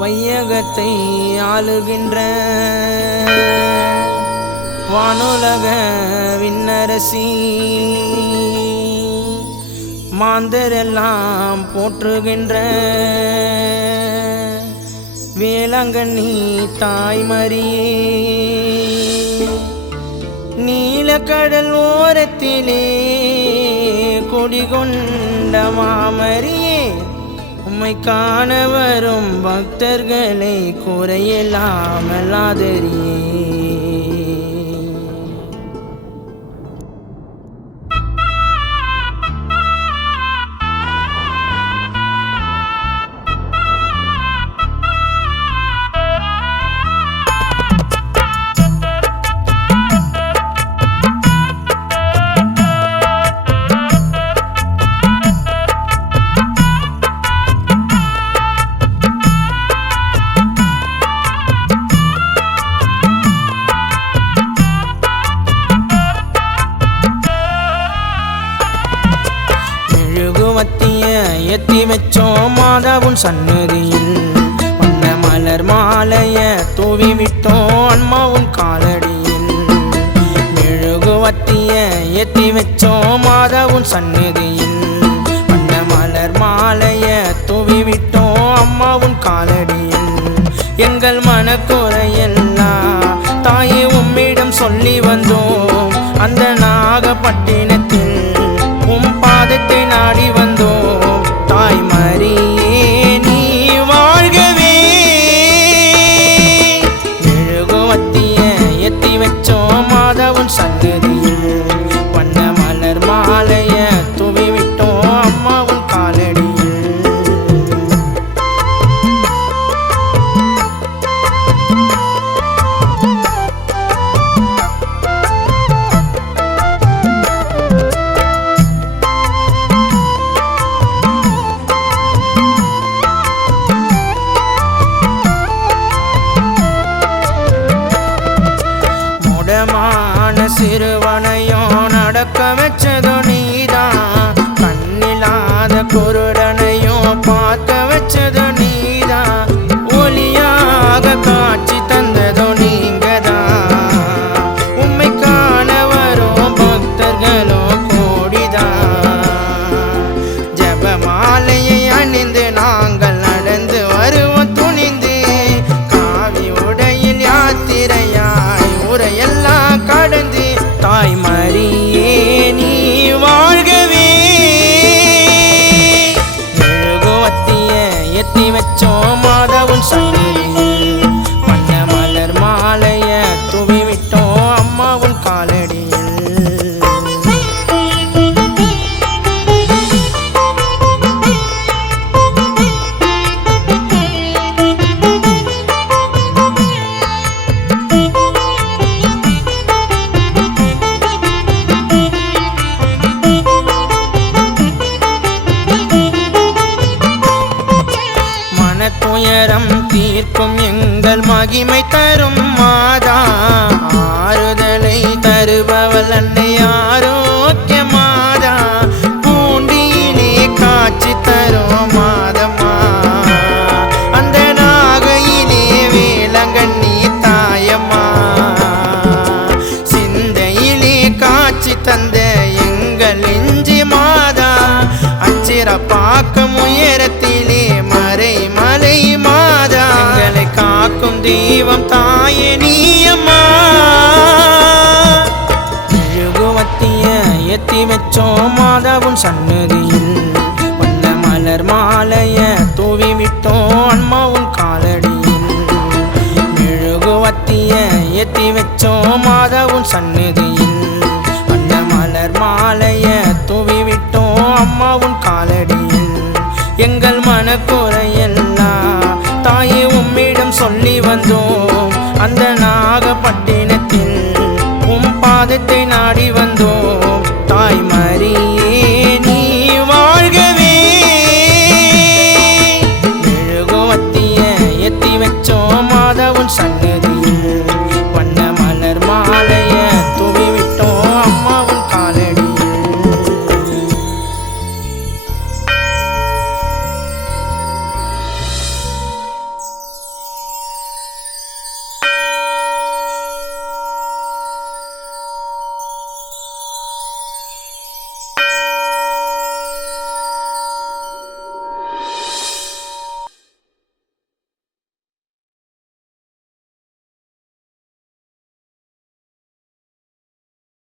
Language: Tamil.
வையகத்தை ஆளுகின்ற வானுலக விண்ணரசி மாந்தரெல்லாம் போற்றுகின்ற வேளாங்கண்ணி தாய்மரியே நீலக்கடல் ஓரத்திலே குடிகொண்ட மாமரியே உம்மை காண வரும் பக்தர்களை குறையில்லாமல் ஆதரியே. ஏத்தி வச்சோம் மாதாவுன் சன்னதியில் வண்ண மலர் மாலைய தூவி விட்டோம் அம்மாவும் காலடியில். மெழுகுவத்திய ஏத்தி வச்சோம் மாதாவுன் சன்னதியில் வண்ண மலர் மாலைய தூவி விட்டோம் அம்மாவும் காலடியில். எங்கள் மனக்குறையெல்லாம் தாயே உம்மிடம் சொல்லி வந்தோம், அந்த நாகப்பட்டினத்தில் உம் பாதத்தை நாடி வந்தோம். தாய்மரியே நீ வாழ்கவே, மெழுகுவத்திய ஏத்தி வச்சோம் மாதாவுன் சன்னதியில் வண்ண மலர் மாலைய தூவி விட்டோம் அம்மாவுன் காலடியில். சிறுவனையும் நடக்க வச்சதோ நீதான், கண்ணில்லாத குருடனையும் பார்க்க வச்சதோ நீதான், ஒளியாக காட்சி தந்ததோ நீங்கதான். உம்மை காண வரும் பக்தர்களும் கோடிதான். ஜபமாலையை அணிந்து நாங்கள் நடந்து வருவோம் துணிந்து, காவி உடையில் யாத்திரையாய் உரையெல்லாம் கடந்து. தாய்மரியே நீ வாழ்கவே, மெழுகுவத்திய ஏத்தி வச்சோம் மாதாவுன் சன்னதியில் வண்ண மலர் மாலைய தூவி விட்டோம் அம்மாவுன் காலடியில். துயரம் தீர்க்கும் எங்கள் மகிமை தரும் மாதா, ஆறுதலை தருபவள் அன்னை ஆரோக்கிய மாதா, பூண்டியிலே காட்சி தரும் மாதம்மா, அந்த நாகையிலே வேளாங்கண்ணி தாயம்மா, சிந்தையிலே காட்சி தந்த எங்கள் இஞ்சி மாதா, அச்சிறப்பாக்கம் உயரத்திலே மறை மலை மாதா, எங்களை காக்கும் தெய்வம் தாயே நீயம்மா. மெழுகுவத்திய ஏத்தி வச்சோம் மாதாவுன் சன்னதியில் வண்ண மலர் மாலைய தூவி விட்டோம் அம்மாவும் காலடியில். மெழுகுவத்திய ஏத்தி வச்சோம்